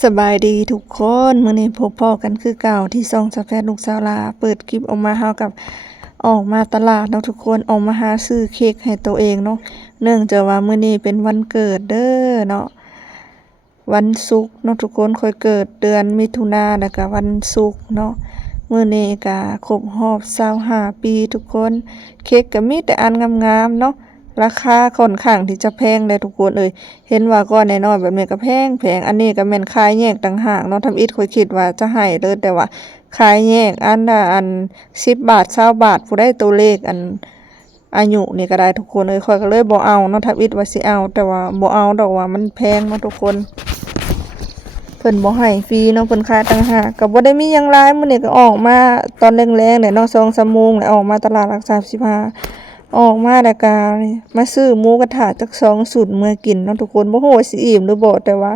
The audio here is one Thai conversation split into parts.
สบายดีทุกคนมื้อนี้พบพ่อกันคือเก่าที่ซ่องสะแพทลูกสาวลาเปิดคลิปออกมาเฮากับออกมาตลาดเนาะทุกคนออกมาหาซื้อเค้กให้ตัวเองเนาะเนื่องจากว่ามื้อนี้เป็นวันเกิดเด้อเนาะวันศุกร์เนาะทุกคนค่อยเกิดเดือนมิถุนาแล้วก็วันศุกร์เนาะมื้อนี้ก็ครบรอบ25ปีทุกคนเค้กก็มีแต่อันงามๆเนาะราคาค่อนข้างที่จะแพงเลยทุกคนเห็นว่าก้อนน้อยๆแบบนี้ก็แพงอันนี้ก็แม่นขายแยกต่างหากเนาะทำอิฐค่อยคิดว่าจะให้เด้อแต่ว่าขายแยกอันละอัน10บาท20บาทผู้ใดตัวเลขอันอายุนี่ก็ได้ทุกคนค่อยก็เลยบ่เอาเนาะทำอิฐว่าสิเอาแต่ว่าบ่เอาดอกว่ามันแพงเนาะทุกคนเพิ่นบ่ให้ฟรีเนาะเพิ่นขายต่างหากก็บ่ได้มีหยังหลายมื้อนี้ก็ออกมาตอนแลงๆเนี่ยเนาะ2-3โมงแล้วออกมาตลาดหลัก35ออกมาแล้วก็มาซื้อหมูกระทะจัก2สุดเมื่อกินเนาะทุกคนบ่ฮู้ว่าสิอิ่มหรือบ่แต่ว่า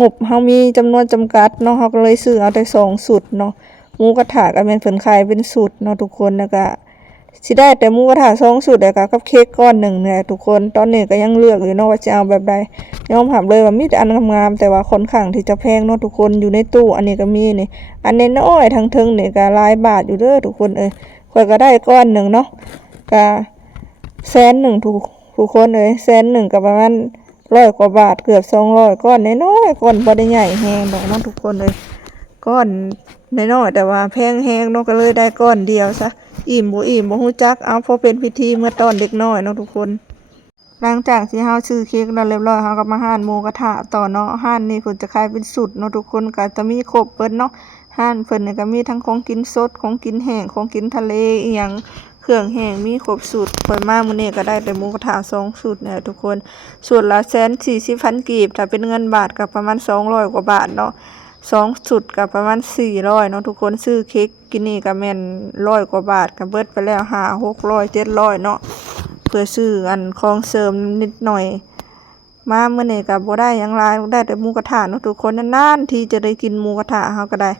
งบเฮามีจำนวนจำกัดเนาะเฮาก็เลยซื้อเอาแต่2สุดเนาะหมูกระทะก็แม่นเพิ่นขายเป็นสุดเนาะทุกคนแล้วก็สิได้แต่หมูกระทะ2สุดแล้วก็กับเค้กก้อนหนึ่งเนี่ยทุกคนตอนนี้ก็ยังเลือกอยู่เนาะว่าจะเอาแบบใดยอมรับเลยว่ามีแต่อันงามๆแต่ว่าค่อนข้างที่จะแพงเนาะทุกคนอยู่ในตู้อันนี้ก็มีนี่อันน้อยๆทั้งเทิงนี่ก็หลายบาทอยู่เด้อทุกคนข้อยก็ได้ก้อนหนึ่งเนาะก็100,000ทุกคน100,000ก็ประมาณ100กว่าบาทเกือบ200ก้อนน้อยๆก้อนบ่ได้ใหญ่แฮงดอกเนาะทุกคนก้อนน้อยๆแต่ว่าแพงแฮงเนาะก็เลยได้ก้อนเดียวซะอิ่มบ่ฮู้จักเอาพอเป็นพิธีเมื่อตอนเด็กน้อยเนาะทุกคนหลังจากที่เฮาซื้อเค้กแล้วเรียบร้อยเฮาก็มาร้านหมูกระทะต่อเนาะร้านนี้เพิ่นจะขายเป็นสุดเนาะทุกคนก็จะมีครบเบิดเนาะร้านเพิ่นนี่ก็มีทั้งของกินสดของกินแห้งของกินทะเลอีหยังเครื่องแห้งมีครบสูตรข่อยมามื้อนี้ก็ได้แต่หมูกระทะ2สูตรเนี่ยทุกคนสูตรละ140,000กีบถ้าเป็นเงินบาทก็ประมาณ200กว่าบาทเนาะ2สุดก็ประมาณ400เนาะทุกคนซื้อเค้กกินนี่ก็แม่น100กว่าบาทก็เบิดไปแล้ว500 600 700เนาะเพื่อซื้ออันของเสริมนิดหน่อยมามื้อนี้ก็บ่ได้หยังหลายได้แต่หมูกระทะเนาะทุกคนนานๆที่จะได้กินหมูกระทะเฮาก็ได้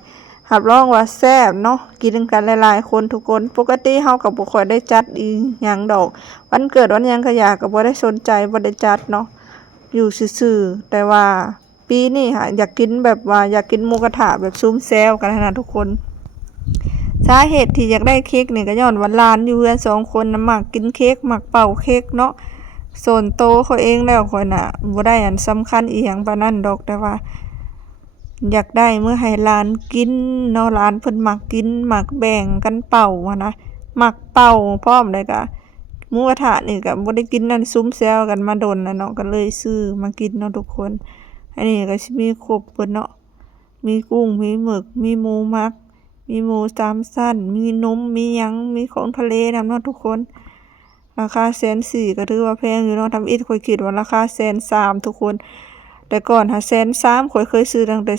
รับรองว่าแซ่บเนาะกินกันหลายๆคนทุกคนปกติเฮาก็บ่ค่อยได้จัดอีหยังดอกวันเกิดวันหยังก็อยากก็บ่ได้สนใจบ่ได้จัดเนาะอยู่ซื่อๆแต่ว่าปีนี้ค่ะอยากกินแบบว่าอยากกินหมูกระทะแบบซุ่มแซวกันนะทุกคนสาเหตุที่อยากได้เค้กนี่ก็ย้อนว่าหลานอยู่เรือน2คนน่ะมักกินเค้กมักเป่าเค้กเนาะส่วนโตเขาเองแล้วข้อยน่ะบ่ได้อันสำคัญอีหยังปานนั้นดอกแต่ว่าอยากได้เมื่อให้หลานกินเนาะหลานเพิ่นมักกินมักแบ่งกันเป่าหั้นนะมักเป่าพร้อมเลยก็หมูกระทะนี่ก็บ่ได้กินนั่นซุ่มแซวกันมาดนแล้วเนาะก็เลยซื้อมากินเนาะทุกคนอันนี้ก็สิมีครบเบิดเนาะมีกุ้งมีหมึกมีหมูหมักมีหมู3ชั้นมีนมมีหยังมีของทะเลนำเนาะทุกคนราคา140,000ก็ถือว่าแพงอยู่เนาะทำอิฐข้อยคิดว่าราคา130,000ทุกคนแต่ก่อน130,000ข้อยเคยซื้อตั้งแต่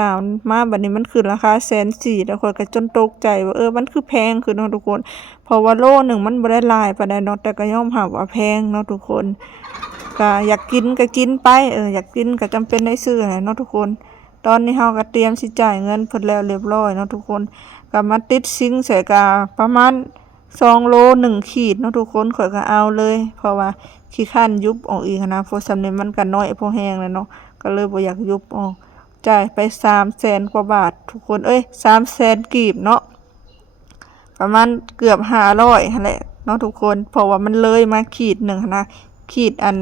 130,000มาบัดนี้มันขึ้นราคา140,000แล้วข้อยก็จนตกใจว่ามันคือแพงขึ้นเนาะทุกคนเพราะว่าโลนึงมันบ่ได้หลายปานใดเนาะแต่ก็ยอมรับว่าแพงเนาะทุกคนก็อยากกินก็กินไปอยากกินก็จำเป็นได้ซื้อแหละเนาะทุกคนตอนนี้เฮาก็เตรียมสิจ่ายเงินเพิ่นแล้วเรียบร้อยเนาะทุกคนก็มาติดซิงค์ใส่กาประมาณ2โล1ขีดเนาะทุกคนข้อยก็เอาเลยเพราะว่าขี้คร้านยุบออกอีกนะเพราะสำนี้มันก็น้อยพอแห้งแล้วเนาะก็เลยบ่อยากยุบออกจ่ายไป300,000กว่าบาททุกคน300,000กีบเนาะประมาณเกือบ500หั่นแหละเนาะทุกคนเพราะว่ามันเลยมาขีดนึงนะขีดอัน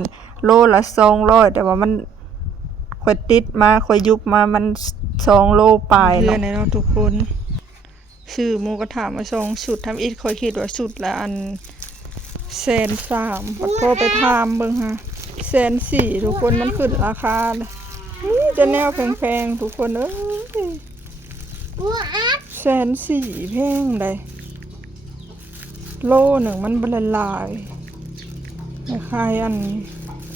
โลละ200แต่ว่ามันข่อยติดมาข่อยยุบมามัน2โลปลายเนาะทุกคนซื้อหมูกระทะมา2ชุดทำอิฐข่อยคิดว่าชุดละอัน130,000พอโทรไปถามเบิ่งฮะ140,000ทุกคนมันขึ้นราคาเลยนี่จะแนวแพงๆทุกคน140,000แพงเลยโลหนึ่งมันบ่ละลายราคาอัน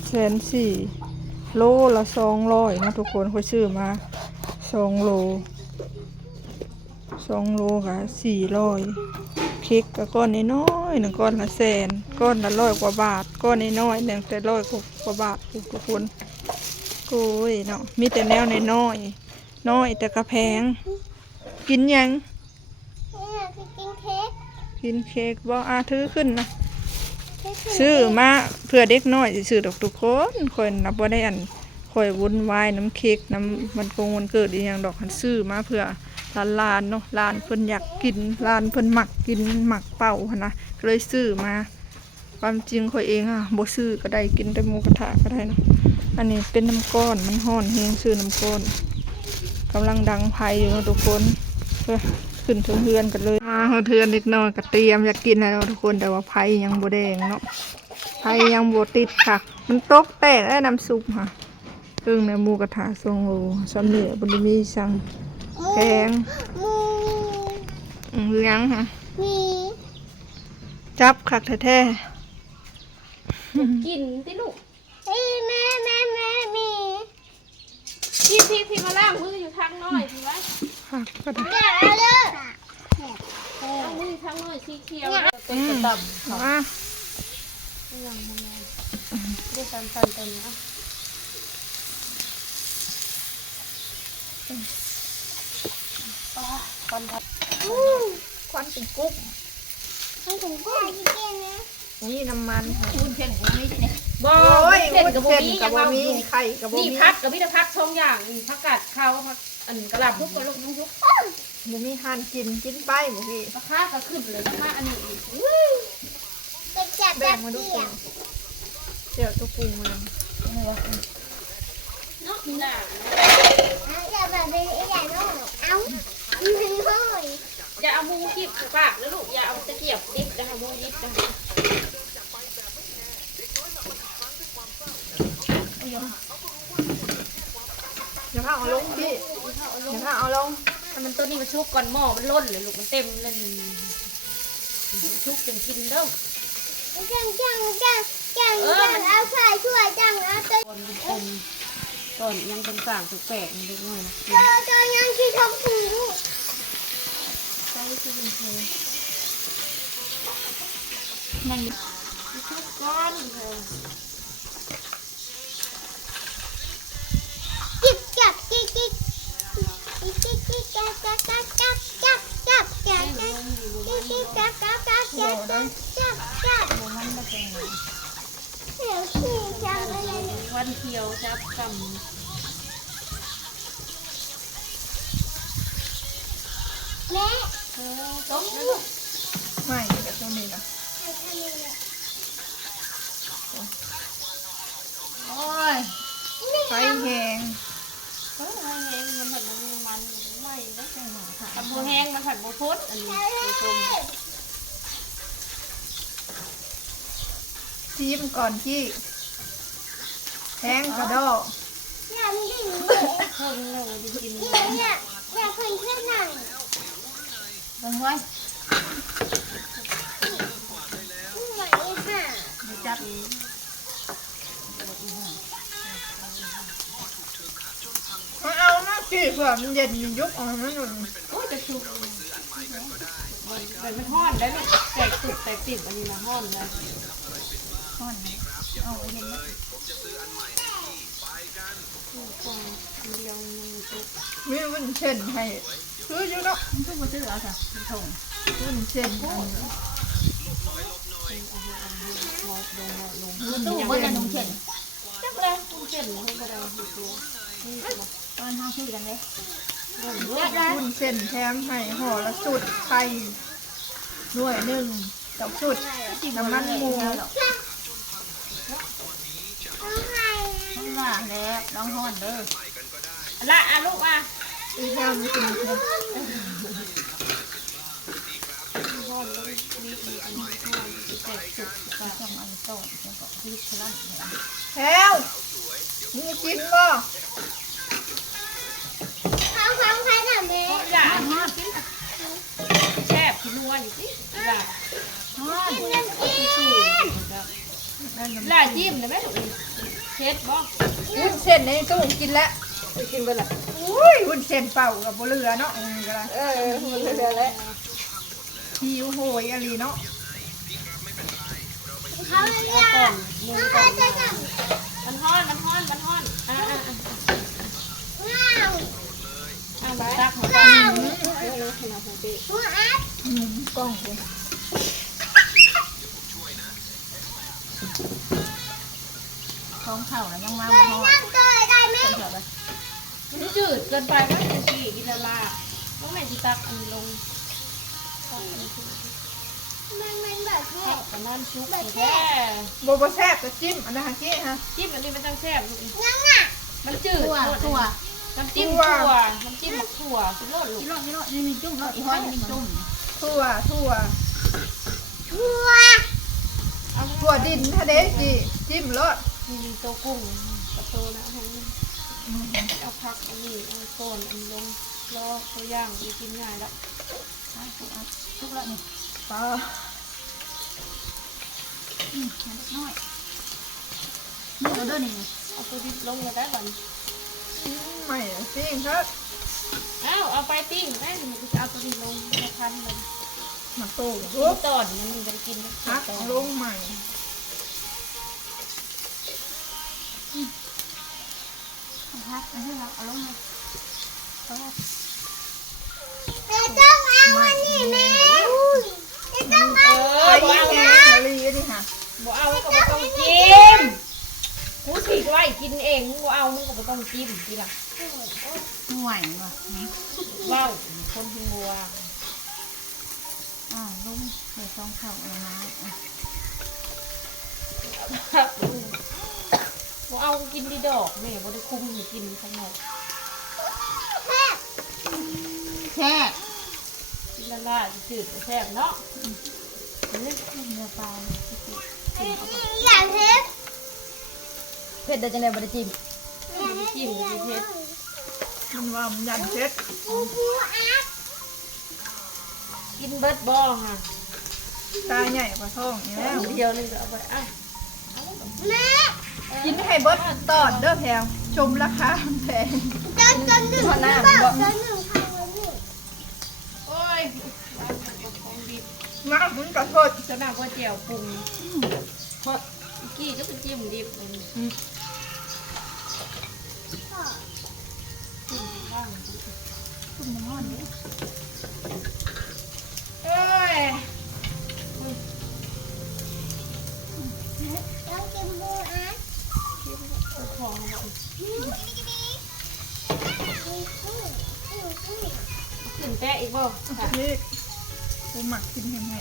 140,000โลละ200นะทุกคนค่อยซื้อมา2โลก็400เค้กก็ก้อนน้อยๆ1ก้อนละ100,000ก้อนละ100กว่าบาทก้อนน้อยๆนึงแต่100กว่าบาททุกคนโอ้ยเนาะมีแต่แนวน้อยแต่ก็แพงกินยังกินเค้กบ่ถือขึ้นนะซื้อมาเพื่อเด็กน้อยซื้อดอกทุกคนคนนับบ่ได้อันค ค่อยวุ่นวายน้ำเค้กน้ำวันเกิดอีหยังดอกหันซื้อมาเพื่อหลานเนาะหลานเพิ่นอยากกินหลานเพิ่นมักกินหมักเป่าหั่นนะก็เลยซื้อมาความจริงข่อยเองบ่ซื้อก็ได้กินแต่หมูกระทะก็ได้เนาะอันนี้เป็นน้ำก้อนมันร้อนแฮงซื้อน้ำก้อนกำลังดังไผอยู่เนาะทุกคนเพื่อขึ้นเทือนกันเลยเฮาเทือนนิดหน่อยก็เตรียมอยากกินแล้วทุกคนแต่ว่าไผยังบ่แดงเนาะไผยังบ่ติดค่ะมันตกแตกได้น้ำซุปค่ะซึ่งในหมูกระทะทรงโลสำเร็จบ่ได้มีสั่งแพงหรือยังค่ะจับคักแท้ๆกินสิลูกแม่มีพี่มาล้างมืออยู่ทางน้อยพี่ไว้คักก็ได้เอามือทางน้อยสีเขียวเป็นกระดับมาได้สันเต็มนะควันผัดควันเป็นกุ๊กนี่น้ำมันค่ะคุณเพ่นกับมีเนี่ยบ่เพ่นกับมีไข่กับมีนี่พักกับมีแต่พัก2อย่างผักกาดข้าวผักอันกระหล่ำทุกคนลูกน้องทุกบ่มีหั่นกินไปบ่พี่ราคาก็ขึ้นเลยราคาอันนี้อีกแบ่งมาดูเดี๋ยวตัวปรุงมาเนาะมีหน้าอย่าเอามูคิดปากแล้วลูกอย่าเอาตะเกียบดิบนะคะมูดิบนะคะอย่าพาเอาลงพี่อย่าพาเอาลงมันตัวนี้มันชุกก่อนหม้อมันล้นเลยลูกมันเต็มเลยชุกจนกินเด้อมันเอาไข่ช่วยจังนะก่อนยังเป็นสางสุกแปลกนิดหน่อยนะตอนยังคิดทำผูใช่คือเป็นเธอนั่งชุกก้อนเธอจิ๊บจับจิ๊บจิ๊บจิ๊บจิ๊บจับจับจับจับจับจับจับจิ๊บจิ๊บจับจับจับจับจับจับเดี๋ยวขี้จังเลยวันเที่ยวจับกำแม่ต้มนะลูกไม่แต่ตัวนี้นะโอ้ยไฟแห้งมันผัดมันไม่ได้แค่หน่อยค่ะทำโบแห้งมันผัดโบพดอันนี้ต้มจิ้มก่อนที่แห้งกระดอกอยากกินเพิ่มเลยจะกินอยากเพิ่งขึ้นหนังลงไว้ไหวค่ะจับเอามาสิเผื่อมันเย็นยุบออกมาหน่อยโอ้จะชุบมันห่อนได้ไหมแตกตุ่แตกติ่มอันนี้นะห่อนได้ห่อนเอาเห็นไหมมีวุ้นเส้นให้ซื้อเยอะเนาะมันทุกมาซื้อแล้วค่ะมันถงวุ้นเส้นตู้มันจะนุ่งเช่นจักเลยนุ่งเช่นนุ่งกระดาษตัวตอนห้าชื่อกันเลยวุ้นเส้นแถมให้ห่อละสุดไข่ด้วย1 ดอกสุดน้ำมันหมูว่าแล้วน้องห่อนเด้อละลูกอีกอย่างนี้กินห่อนเลยมีอันนี้ห่อนแตกสุกก็ต้องอันโตแล้วก็พริกลั่นแถวมึงกินบ่เขาใครทำเองอย่าห่อนแช่ขี้นัวอยู่สิอย่าห่อนลาจิ้มเลยไหมถูกเช็ดบ่วุ้นเส้นในตู้กินแล้วกินไปละอุ้ยวุ้นเส้นเป่ากับบัวเรือเนาะก็ได้บัวเรือแล้วหิวโหยอะไรเนาะเขาเนี่ยเขาจะทำมันห่อนว้าวตักหัวกล้องเลยท้องเข่าแล้วยังมาบ่ห่อได้ไหม ไปมันจืดเกินไปก็จะกี่กินละลาต้องแม่ที่ตักอันลงตักอันขึ้น มันแบบนี้ ตักประมาณชุบแค่ โบแซ่บจะจิ้มอันนั้นฮะกี้ฮะ จิ้มอันนี้มันต้องแซ่บลูก นั่งอ่ะ มันจืด ถั่ว น้ำจิ้มถั่วน้ำจิ้มถั่วกินโลดลูก พี่โรดนี่มีจุ่มแล้วอีห้อยนี่จุ่ม ถั่ว ทัว เอา ถั่วดินถ้าเด็กจีจิ้มรส มีโตกุ้งกับโตนะเอาผักอันนี้เอาต้นอันลงรอตัวย่างไปกินง่ายแล้ว ทุกแล้วนี่ ปลา น้อยนี่เอาเด้อนี่ เอาตัวดิบลงเลยได้ก่อน ใหม่ซิ่งครับ เอาไปติ้งแม่มันจะเอาตัวดิบลงมาพันเลย มาโต้ กิ ทุ น บ ตอนนี้มันจะกิน พัก ตอน ลงใหม่ พักอันนี้เราเอาลงมา ไม่ต้องเอาอันนี้แม่ไม่ต้องเอา ไปยังไงลีนี่ค่ะ บ่เอาก็บ่ต้องจิ้มกูฉีกไว้กินเองมึงบ่เอามึงก็บ่ต้องจิ้มทีหลัง ห่วยว่ะ ว้าวคนหัว ลุงใส่ซองข้าวเอามา บ่เอากินดีดอกแม่บ่ได้คุ้มให้กินข้างนอก แช่ กินละลายจืดแซ่บเนาะ เนื้อปลา อยากเห็น เผ็ดได้จังได๋บ่ได้จิ้ม จิ้มกับเพชร มันว่ามันยันเช็ด ปูอัด กินเบิดบ่ค่ะ ตาใหญ่กว่าท้องนี่แล้ว เดียวนึงก็เอาไปแม่ กินให้เบิดตอดเด้อแพงชมราคาแพง จนหนึ่งบอกจนหนึ่งพันวันนี้ โอ้ยร้านของดี น้ำมันกระโดด จะน่าก๋วยเตี๋ยวปรุงเพราะกี้ก็เป็นจิ้มดิบเลยว่าง คุณมอนนี่ เอ้ย ต้องกินปูอัด ของ ขึ้นแปะอีกบ่ค่ะ นี่กูหมักกินแห้ง แป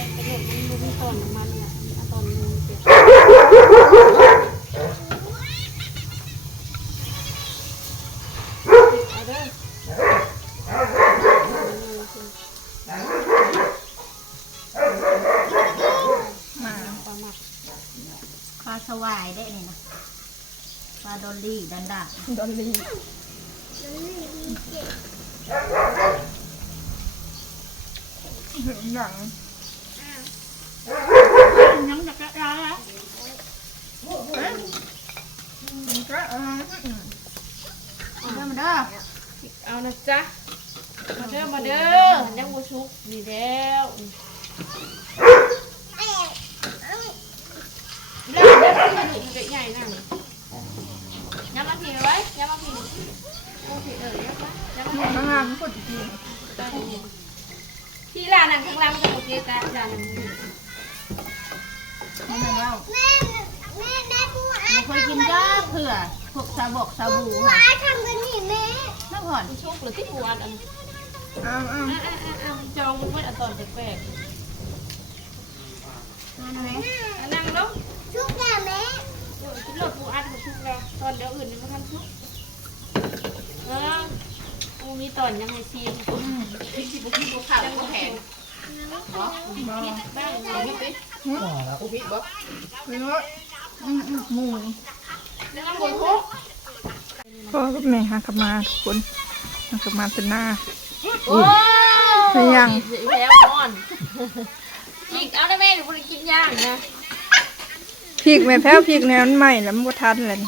ะกระโดดมันดูมีตอนน้ำมันอ่ะตอนนึงเป็ดเอาเด้อ ๆมา ปลาหมัก ปลาสวายได้นี่นะปลาดอลลี่ดันดา ดอลลี่หึงหนัง ยังจะกระไรอ่ะ มันก็เด้อมาเด้อ เอานะจ๊ะมาเด้อมาเด้อยังบูชุกดีแล้วเริ่มได้ขึ้นมาดูมันใหญ่นั่งย้ำมาผีไว้ย้ำมาผีโอ้ผีย้ำมา ข้างล่างคนจีน ที่ร้านนั่งข้างล่างมันจะโอเคจ้ะร้านนั่ง ไม่เป็นว่า แม่ปูอั ไม่ ด เคยกินจ้าเผื่อพวกซาบอกซาบู ปู ค่ะ อัดทำกันนี่แม่ น้ำผ่อน ชุกหรือที่ปวดอัน เอาจองมันเพื่อนอันตอนแปลก นั่นอะไร นั่งแล้ว ชุกแล้วแม่ คิดหลดปูอัดมาชุกแล้วตอนเดี๋ยวอื่นนี่มันทำชุกปูมีตอนยังไงซีมที่บุกี้บุกขายังบุกแข็งบ้างยังไม่ เป็นว่า หมู ยังบุกคุก พ่อกับแม่หากลับมาทุกคนหากลับมาเป็นหน้า โอ้แล้วนอนอีกเอาได้แม่หรือบริกินย่างนะ พริกแม่แพ้วพริกแนวมันใหม่แล้วมันบ่ทันเลย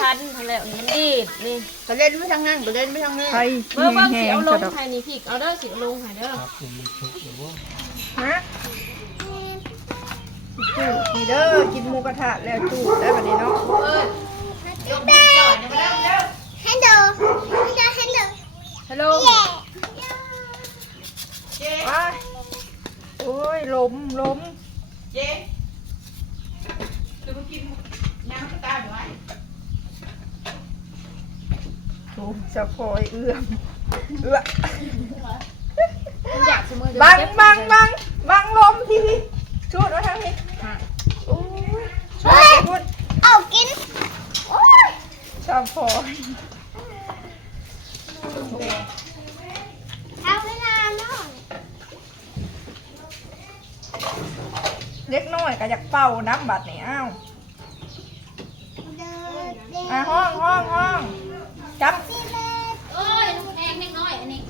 ทันทันแล้วมันดีดนี่ ไปเล่นไม่ทางนั้นไปเล่นไม่ทางนี้ ไทย เมื่อวัน แห้ สี ง เอาล ๆ ง สะดอก ไทยนี่ผิกเอาเด้อสีลงหายเด้อ ฮะจูดนี่เด้อกินหมูกระทะแล้วจูดได้แบบนี้เนาะ แม่ฮัลโหลฮัลโหล ฮัลโหล เย้ ไปโอ้ยล้ม เจ๊คือ จะพอยเอื้อมเอื้อ อยากสมือ บังลมทีชุดไว้ทางนี้โอ้ยชอบพูด เอากินโอ้ย ชอบพอย เอาเวลาหน่อย เล็กน้อยก็อยากเป่าน้ำบัดนี่อ้าว เดินเดิน ห้องจับ โอ้ยน้ำแข็งนิดน้อยอันนี้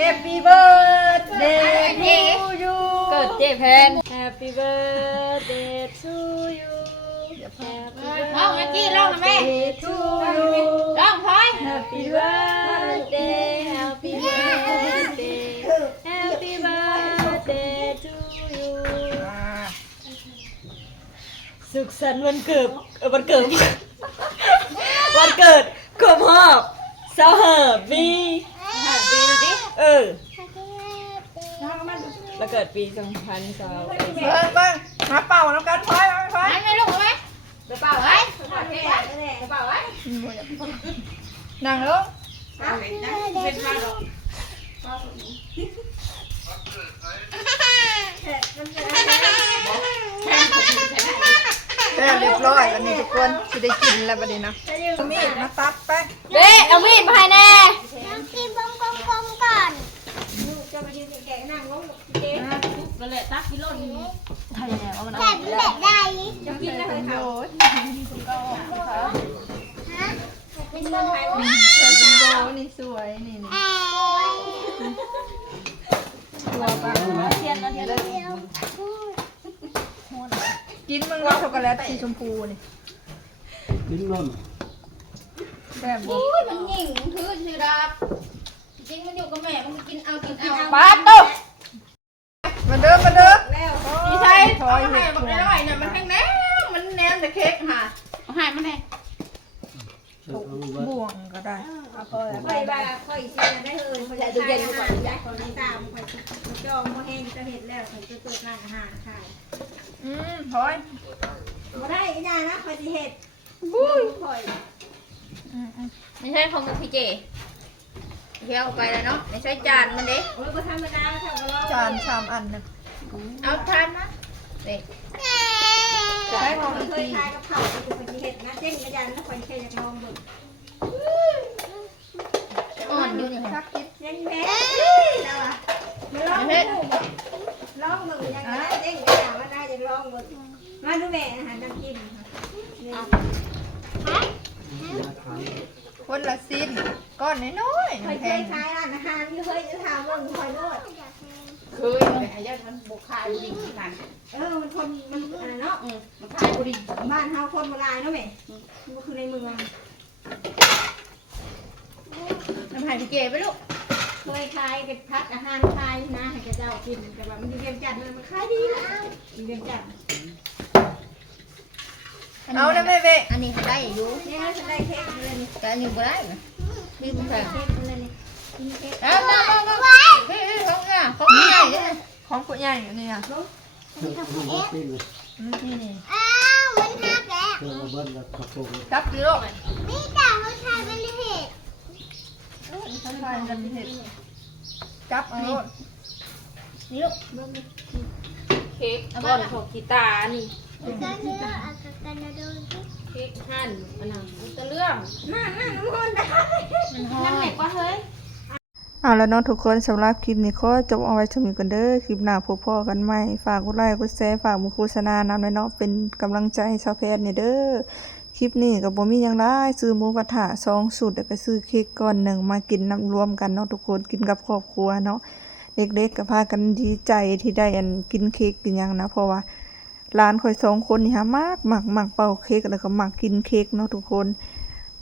Happy birthday to you เกิดเจแพน Happy birthday to you Happy ร้องเมื่อกี้ร้องนะแม่ birthday to you ร้องพลอย Happy birthday Happy birthday Happy birthday to you สุขสันต์วันเกิดวันเกิด วันเกิดครบรอบ25ปีแล้วเกิดปี2020 บ้างมาเป่าน้ำกันพอยพอย ไม่ลูกไหมเดี๋ยวเปล่าไว้เดี๋ยวเปล่าไว้ นั่งลงแค่เรียบร้อยอันนี้ทุกคนจะได้กินแล้วประเดี๋ยวนะมีดมาตัดไป เบ้เอามีดมาให้แน่ น้ำกินกลมๆก่อน ก็เลยตักกิโลนึง ทำยังไงว่ามัน แต่เป็นแบบใด กินเลยค่ะ ฮะเป็นโบ แต่เป็นโบนี่สวยนี่ แอ ตัวปลา เทียนแล้วเทียนแล้ว กินมึงว่าช็อกโกแลตสีชมพูนี่ กินนม แบบนี้ อุ้ยมันหยิ่งถือถือดาบจริงมันอยู่กับแม่มันกินเอา ปาดตุ๊มาเด้อมาเด้อ ไม่ใช่ ถอ เอา ย ให้ เห็ด บักได้ร้อยเนี่ยมันแห้งแน่มันแนมแต่เค้กค่ะเอาให้มันแน่ บ่วงก็ได้ ค่อยบ้าค่อยเชียร์ได้เลยค่อยจะทานอาหารได้ค่อยตามค่อยจองมาแห้งจะเห็ดแล้วค่อยจะเปิดร้านอาหารขาย ถอย มาได้อีกอย่างนะค่อยจะเห็ดค่อย ไม่ใช่ของพี่เจเที่ยวไปแล้วเนาะไม่ใช่จานมันเด้ โอ้ยบ่ธรรมดาค่ะก็รอ จานชามอันนึง เอาทานนะเด็ก ใช่ของเคยทายกับเขาคือค่อยจะเห็ดนะเช่นกระยานแล้วค่อยแค่จะลองดู อ่อนอยู่นี่ ชั ค่ะ กคิด ยังแพ้แล้วอ่ะมาลองดูลองมึงยังไงเด้งกระยานว่าได้จะลองมึงมาดูแม่อาหารน้ำจิ้มค่ะ คนละสิ้นก้อนน้อย ค่อย ๆแพ เคย ง ขายร้านอาหารที่เคยจะทำมึงค่อยโลด เคยแต่อายุมันบุกคายบุรีมัน มันคนมันอะไรเนาะ มันคายบุรี บ้านเฮาคนโบราณเนาะแม่มันคือในเมือง น้ำหายพี่เจไปลูก เคยขายเป็นพักอาหารขายนะให้เจ้ากินแต่ว่ามันอยู่เวียงจันทน์มันขายดีนะอยู่เวียงจันทน์ เอาได้ไหมเบ๊ อันนี้ได้อยู่ นี่ให้ฉันได้เค้กเลยนี่ แต่อันนี้บ่ได้นะมีบุญแสง เค้กเลยนี่กินเค้ก เอามาเฮ้ยของเนี่ยของใหญ่เนี่ย ของผู้ใหญ่อยู่นี่อ่ะ เธอเอาปิ้งเลย นี่นี่ อ้าวมันหักแล้ว เธอเอาเบิ้ลแล้วกระโปรง จับกิโล นี่แต่ผู้ชายเป็นเหตุ ท่านชายกันเห็ดจับเอาโลด นี่ลูก เค้กก้อนของกีตาร์นี่ ก็เลือกอากาศกันโดน เค้กหั่นมันน่ะมันจะเรื่อง นั่นน้ำมันได้ น้ำเหล็กว่าเฮ้ย เอาแล้วเน้องทุกคนสำหรับคลิปนี้ขอจบเอาไว้สมิกันเด้อคลิปหน้าพบพ่อกันใหม่ฝากกดไลค์กดแชร์ฝากมือโฆษณานำไว้เนาะเป็นกำลังใจให้ชาวแพทย์เนี่ยเด้อคลิปนี้ก็บ่มีหยังหลายซื้อหมูกระทะ2สูตรแล้วก็ซื้อเค้กก้อนหนึ่งมากินนำรวมกันเนาะทุกคนกินกับครอบครัวเนาะเด็กๆก็พากันดีใจที่ได้อันกินเค้กกินหยังนะเพราะว่าหลานข่อย2คนนี่ฮะมักเป่าเค้กแล้วก็มักกินเค้กเนาะทุกคน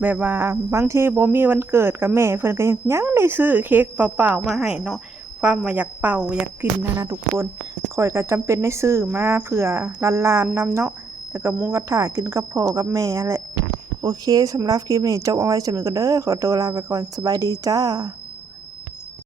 แบบว่าบางทีบ่มีวันเกิดกับแม่เพิ่นก็ยังได้ซื้อเค้กเปล่าๆมาให้เนาะความว่าอยากเป่าอยากกินนะทุกคนข่อยก็จำเป็นได้ซื้อมาเผื่อหลานๆนำเนาะแล้วก็หมูกระทะกินกับพ่อกับแม่แหละโอเคสำหรับคลิปนี้จบเอาไว้สำหรับกันเด้อขอตัวลาไปก่อนสบายดีจ้า